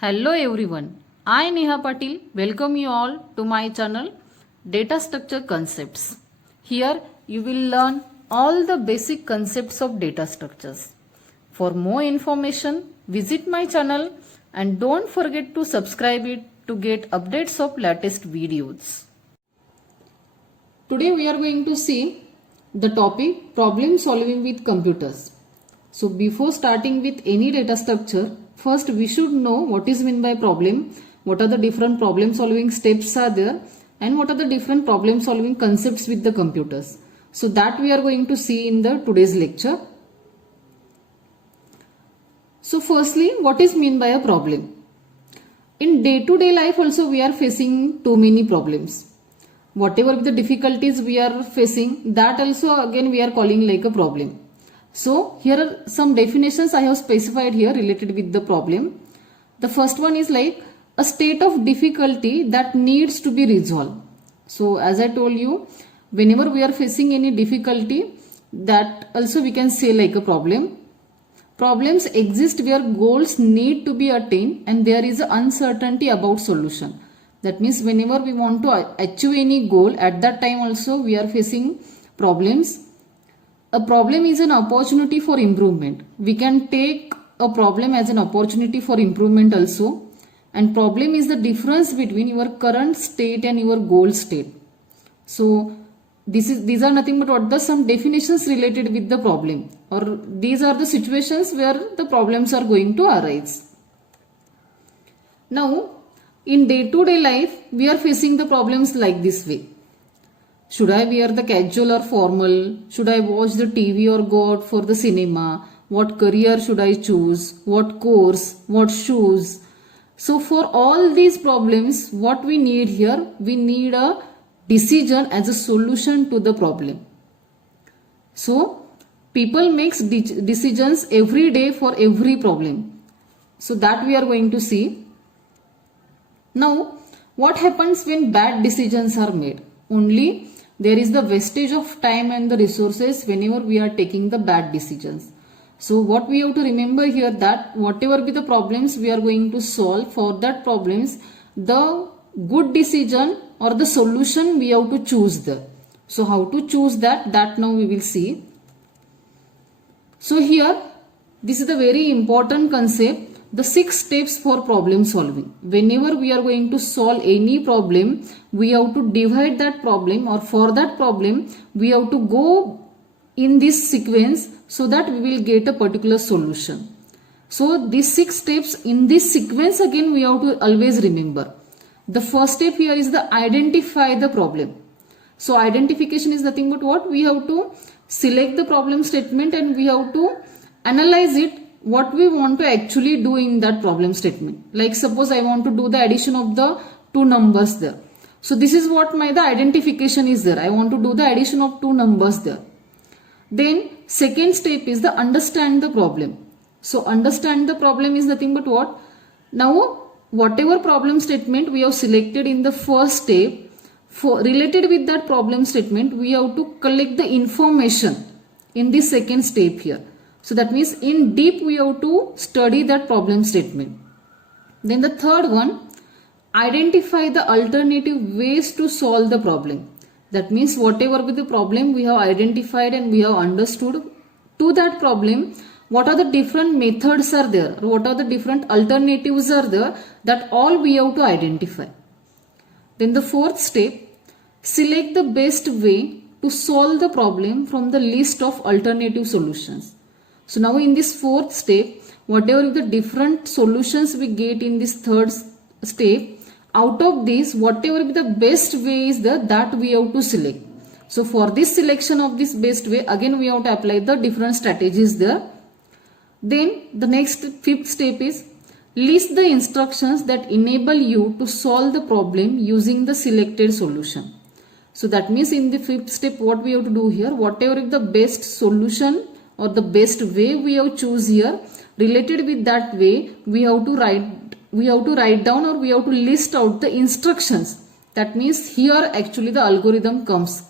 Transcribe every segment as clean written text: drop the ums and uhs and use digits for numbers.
Hello everyone, I Neha Patil welcome you all to my channel Data Structure Concepts. Here you will learn all the basic concepts of data structures. For more information, visit my channel and don't forget to subscribe it to get updates of latest videos. Today we are going to see the topic problem solving with computers. So before starting with any data structure, first we should know what is meant by problem, what are the different problem solving steps are there, and what are the different problem solving concepts with the computers. So that we are going to see in the today's lecture. So firstly, what is meant by a problem? In day-to-day life also we are facing too many problems. Whatever the difficulties we are facing, that also again we are calling like a problem. So here are some definitions I have specified here related with the problem. The first one is like a state of difficulty that needs to be resolved. So as I told you, whenever we are facing any difficulty, that also we can say like a problem. Problems exist where goals need to be attained and there is uncertainty about solution. That means whenever we want to achieve any goal, at that time also we are facing problems. A problem is an opportunity for improvement. We can take a problem as an opportunity for improvement also. And problem is the difference between your current state and your goal state. So these are nothing but what the some definitions related with the problem, or these are the situations where the problems are going to arise. Now in day-to-day life we are facing the problems like this way. Should I wear the casual or formal? Should I watch the TV or go out for the cinema? What career should I choose? What course? What shoes? So for all these problems, what we need here, we need a decision as a solution to the problem. So people makes decisions every day for every problem. So that we are going to see. Now what happens when bad decisions are made? Only there is the wastage of time and the resources whenever we are taking the bad decisions. So what we have to remember here, that whatever be the problems we are going to solve, for that problems, the good decision or the solution we have to choose there. So how to choose that now we will see. So here this is the very important concept, the 6 steps for problem solving. Whenever we are going to solve any problem, we have to divide that problem, or for that problem we have to go in this sequence so that we will get a particular solution. So these 6 steps in this sequence again we have to always remember. The first step here is the identify the problem. So identification is nothing but what? We have to select the problem statement and we have to analyze it, what we want to actually do in that problem statement. Like suppose I want to do the addition of the 2 numbers there. So this is what the identification is there. I want to do the addition of 2 numbers there. Then second step is the understand the problem. So understand the problem is nothing but what? Now whatever problem statement we have selected in the first step, for related with that problem statement we have to collect the information in the second step here. So that means in deep we have to study that problem statement. Then the third one, identify the alternative ways to solve the problem. That means whatever be the problem we have identified and we have understood, to that problem what are the different methods are there, what are the different alternatives are there, that all we have to identify. Then the fourth step, select the best way to solve the problem from the list of alternative solutions. So now in this fourth step, whatever the different solutions we get in this third step, out of this whatever be the best way is there, that we have to select. So for this selection of this best way, again we have to apply the different strategies there. Then the next fifth step is list the instructions that enable you to solve the problem using the selected solution. So that means in the fifth step what we have to do here, whatever is the best solution or the best way we have choose here, related with that way we have to write down, or we have to list out the instructions. That means here actually the algorithm comes.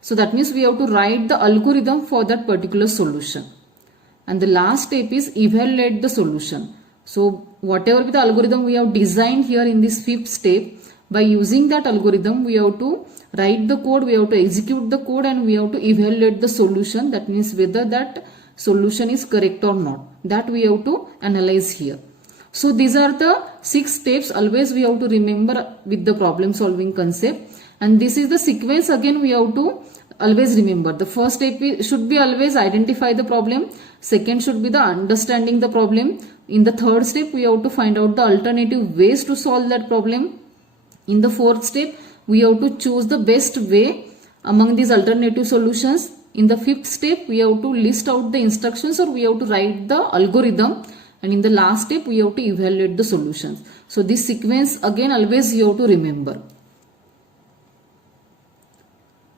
So that means we have to write the algorithm for that particular solution. And the last step is evaluate the solution. So whatever be the algorithm we have designed here in this fifth step, by using that algorithm we have to write the code, we have to execute the code, and we have to evaluate the solution. That means whether that solution is correct or not, that we have to analyze here. So these are the 6 steps always we have to remember with the problem solving concept, and this is the sequence again we have to always remember. The first step should be always identify the problem, second should be the understanding the problem, in the third step we have to find out the alternative ways to solve that problem, in the fourth step we have to choose the best way among these alternative solutions, in the fifth step we have to list out the instructions or we have to write the algorithm, and in the last step we have to evaluate the solutions. So this sequence again always you have to remember.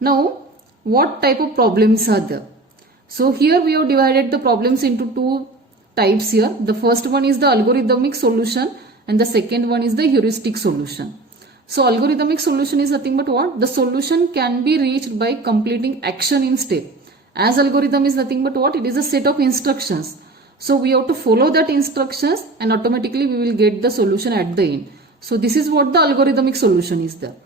Now what type of problems are there? So here we have divided the problems into 2 types here. The first one is the algorithmic solution and the second one is the heuristic solution. So algorithmic solution is nothing but what? The solution can be reached by completing action in step. As algorithm is nothing but what? It is a set of instructions. So we have to follow that instructions and automatically we will get the solution at the end. So this is what the algorithmic solution is there.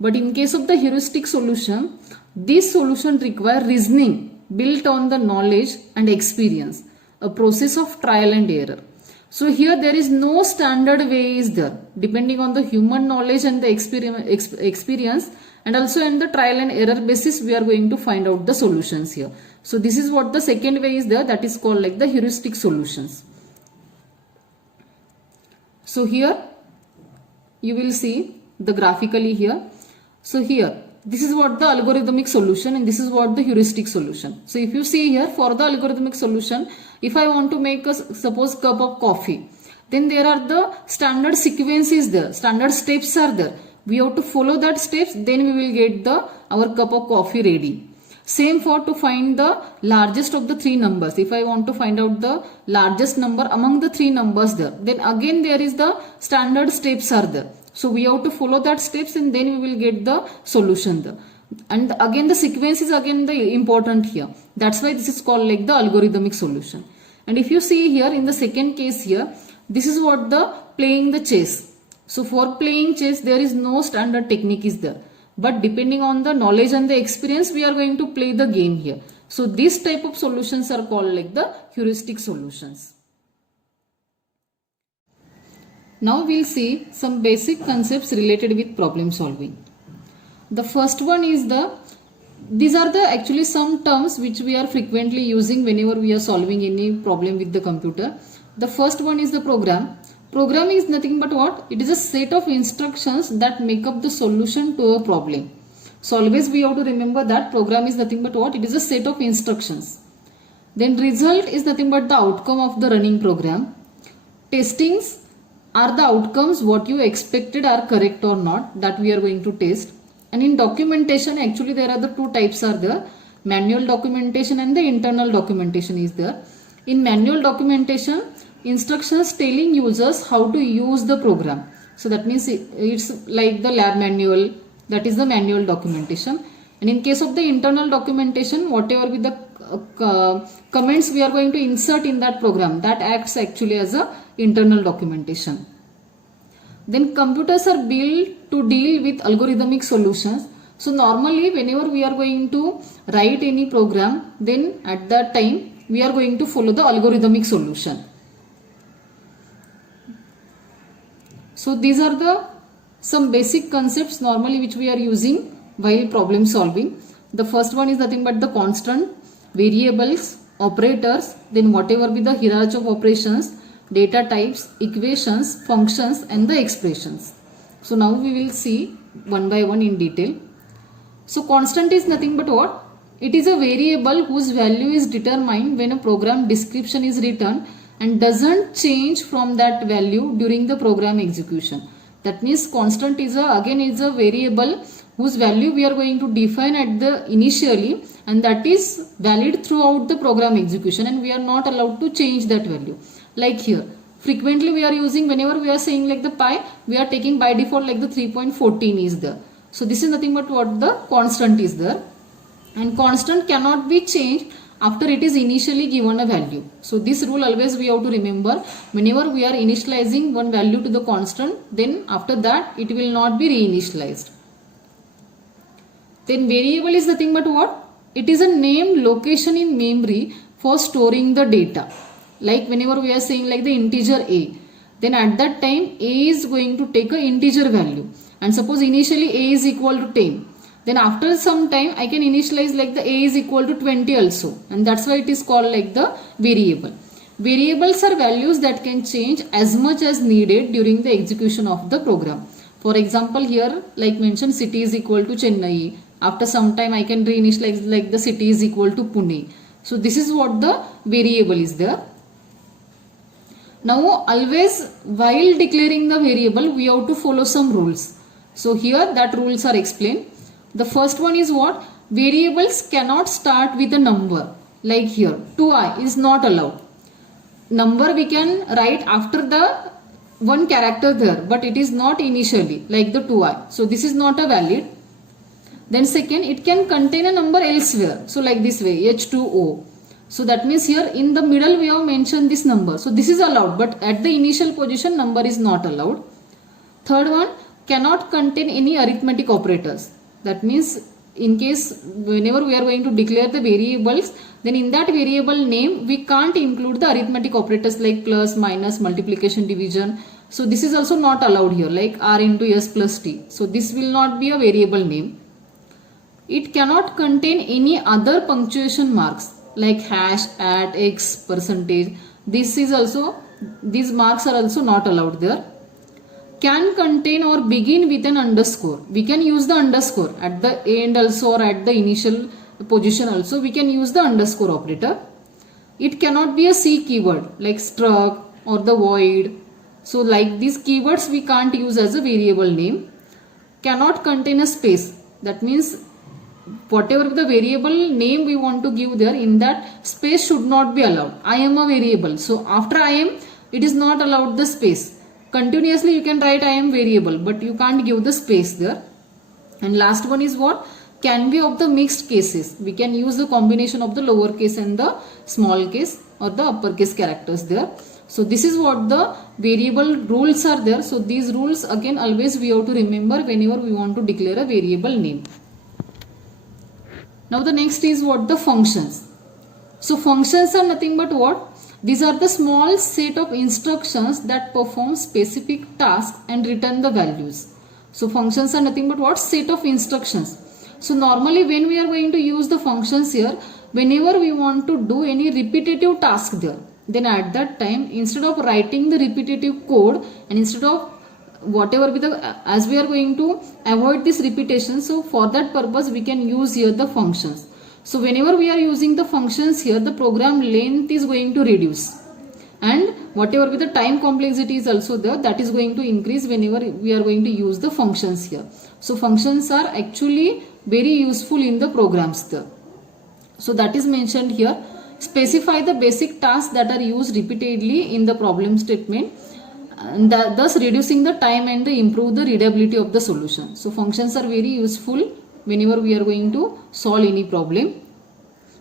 But in case of the heuristic solution, this solution requires reasoning built on the knowledge and experience, a process of trial and error. So here there is no standard way is there. Depending on the human knowledge and the experience and also in the trial and error basis, we are going to find out the solutions here. So this is what the second way is there, that is called like the heuristic solutions. So here you will see the graphically here. So here this is what the algorithmic solution and this is what the heuristic solution. So if you see here, for the algorithmic solution, if I want to make a suppose cup of coffee, then there are the standard sequences there, standard steps are there. We have to follow that steps, then we will get our cup of coffee ready. Same for to find the largest of the 3 numbers. If I want to find out the largest number among the 3 numbers there, then again there is the standard steps are there. So we have to follow that steps and then we will get the solution there. And again the sequence is again the important here. That's why this is called like the algorithmic solution. And if you see here in the second case here, this is what the playing the chess. So for playing chess there is no standard technique is there. But depending on the knowledge and the experience, we are going to play the game here. So this type of solutions are called like the heuristic solutions. Now we'll see some basic concepts related with problem solving. The first one is these are the actually some terms which we are frequently using whenever we are solving any problem with the computer. The first one is the program. Program is nothing but what? It is a set of instructions that make up the solution to a problem. So always we have to remember that program is nothing but what? It is a set of instructions. Then result is nothing but the outcome of the running program. Testings are the outcomes what you expected are correct or not, that we are going to test. And in documentation actually there are the 2 types are there. Manual documentation and the internal documentation is there. In manual documentation, instructions telling users how to use the program. So that means it's like the lab manual, that is the manual documentation. And in case of the internal documentation, whatever with the comments we are going to insert in that program, that acts actually as a internal documentation. Then computers are built to deal with algorithmic solutions. So normally whenever we are going to write any program, then at that time we are going to follow the algorithmic solution. So these are some basic concepts normally which we are using while problem solving. The first one is nothing but the constant, variables, operators, then whatever be the hierarchy of operations, data types, equations, functions and the expressions. So now we will see one by one in detail. So constant is nothing but what? It is a variable whose value is determined when a program description is written and doesn't change from that value during the program execution. That means constant is a variable whose value we are going to define at the initially, and that is valid throughout the program execution and we are not allowed to change that value. Like here, frequently we are using, whenever we are saying like the pi, we are taking by default like the 3.14 is there. So this is nothing but what the constant is there. And constant cannot be changed after it is initially given a value. So this rule always we have to remember. Whenever we are initializing one value to the constant, then after that it will not be reinitialized. Then variable is nothing but what? It is a name location in memory for storing the data. Like whenever we are saying like the integer a, then at that time a is going to take a integer value, and suppose initially a is equal to 10, then after some time I can initialize like the a is equal to 20 also, and that's why it is called like the variable. Variables are values that can change as much as needed during the execution of the program. For example, here like mentioned city is equal to Chennai. After some time I can reinitialize like the city is equal to Pune. So this is what the variable is there. Now always while declaring the variable we have to follow some rules. So here that rules are explained. The first one is what? Variables cannot start with a number. Like here 2i is not allowed. Number we can write after the one character there, but it is not initially like the 2i. So this is not a valid. Then second, it can contain a number elsewhere. So like this way h2o. So that means here in the middle we have mentioned this number. So this is allowed, but at the initial position number is not allowed. Third one, cannot contain any arithmetic operators. That means in case whenever we are going to declare the variables, then in that variable name we can't include the arithmetic operators like plus, minus, multiplication, division. So this is also not allowed here, like r into s plus t. So this will not be a variable name. It cannot contain any other punctuation marks like hash, at, x, percentage. These marks are also not allowed there. Can contain or begin with an underscore. We can use the underscore at the end also, or at the initial position also we can use the underscore operator. It cannot be a C keyword like struct or the void. So like these keywords we can't use as a variable name. Cannot contain a space. That means whatever the variable name we want to give there, in that space should not be allowed. I am a variable. So after I am, it is not allowed the space. Continuously you can write I am variable, but you can't give the space there. And last one is what? Can be of the mixed cases. We can use the combination of the lowercase and the small case or the uppercase characters there. So this is what the variable rules are there. So these rules again always we have to remember whenever we want to declare a variable name. Now the next is what? The functions. So functions are nothing but what? These are the small set of instructions that perform specific tasks and return the values. So functions are nothing but what? Set of instructions. So normally when we are going to use the functions here, whenever we want to do any repetitive task there, then at that time instead of writing the repetitive code and instead of whatever with the, as we are going to avoid this repetition, so for that purpose we can use here the functions. So whenever we are using the functions here, the program length is going to reduce, and whatever with the time complexity is also there, that is going to increase whenever we are going to use the functions here. So functions are actually very useful in the programs there. So that is mentioned here. Specify the basic tasks that are used repeatedly in the problem statement, and thus reducing the time and improve the readability of the solution. So functions are very useful whenever we are going to solve any problem.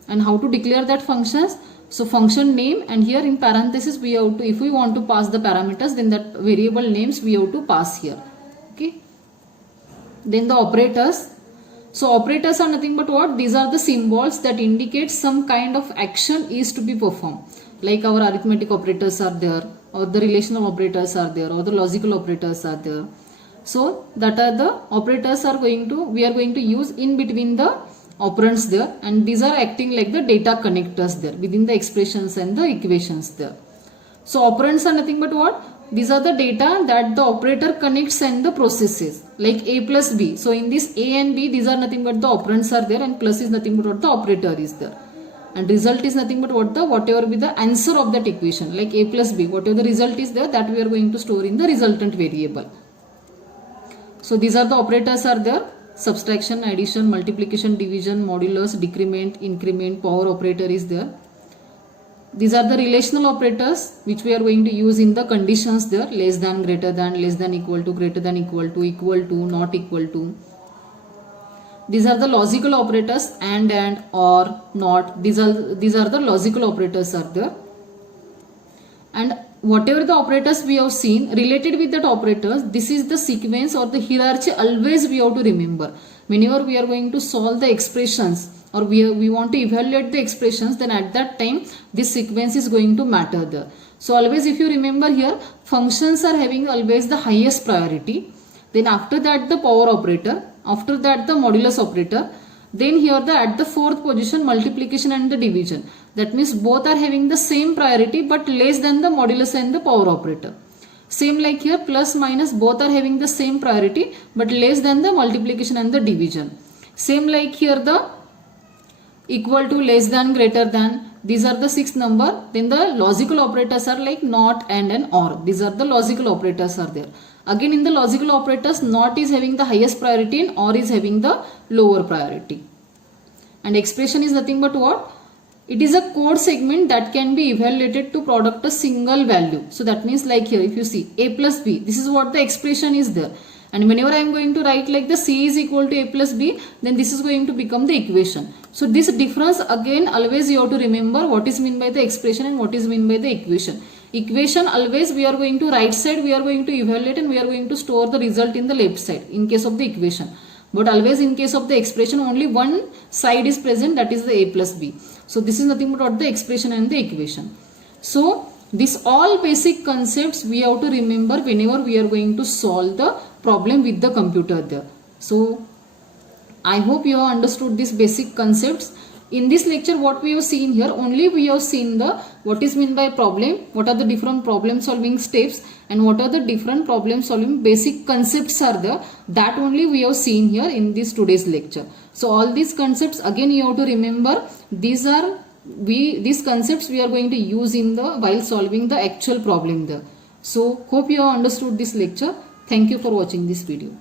And how to declare that functions? So function name, and here in parenthesis we have to, if we want to pass the parameters, then that variable names we have to pass here. Okay. Then the operators. So operators are nothing but what? These are the symbols that indicate some kind of action is to be performed. Like our arithmetic operators are there, or the relational operators are there, or the logical operators are there. So that are the operators are going to, we are going to use in between the operands there, and these are acting like the data connectors there within the expressions and the equations there. So operands are nothing but what? These are the data that the operator connects and the processes, like a plus b. So in this a and b, these are nothing but the operands are there, and plus is nothing but what? The operator is there. And result is nothing but what? The whatever be the answer of that equation, like a plus b, whatever the result is there, that we are going to store in the resultant variable. So these are the operators are there: subtraction, addition, multiplication, division, modulus, decrement, increment, power operator is there. These are the relational operators which we are going to use in the conditions there: less than, greater than, less than equal to, greater than equal to, not equal to. These are the logical operators, and, or, not. These are the logical operators are there. And whatever the operators we have seen related with that operators, this is the sequence or the hierarchy always we have to remember. Whenever we are going to solve the expressions or we want to evaluate the expressions, then at that time this sequence is going to matter there. So always if you remember here, functions are having always the highest priority. Then after that the power operator, after that the modulus operator, then here the at the fourth position multiplication and the division. That means both are having the same priority but less than the modulus and the power operator. Same like here, plus minus both are having the same priority but less than the multiplication and the division. Same like here the equal to, less than, greater than. These are the 6 number. Then the logical operators are like not, and or. These are the logical operators are there. Again in the logical operators, not is having the highest priority and or is having the lower priority. And expression is nothing but what? It is a code segment that can be evaluated to product a single value. So that means like here if you see a plus b, this is what the expression is there. And whenever I am going to write like the c is equal to a plus b, then this is going to become the equation. So this difference again always you have to remember what is meant by the expression and what is meant by the equation. Equation always we are going to right side, we are going to evaluate and we are going to store the result in the left side in case of the equation. But always in case of the expression only one side is present, that is the a plus b. So this is nothing but what the expression and the equation. So this all basic concepts we have to remember whenever we are going to solve the problem with the computer there. So I hope you have understood these basic concepts. In this lecture what we have seen here, only we have seen the what is meant by problem, what are the different problem solving steps and what are the different problem solving basic concepts are there. That only we have seen here in this today's lecture. So all these concepts again you have to remember, these concepts we are going to use in the while solving the actual problem there. So hope you have understood this lecture. Thank you for watching this video.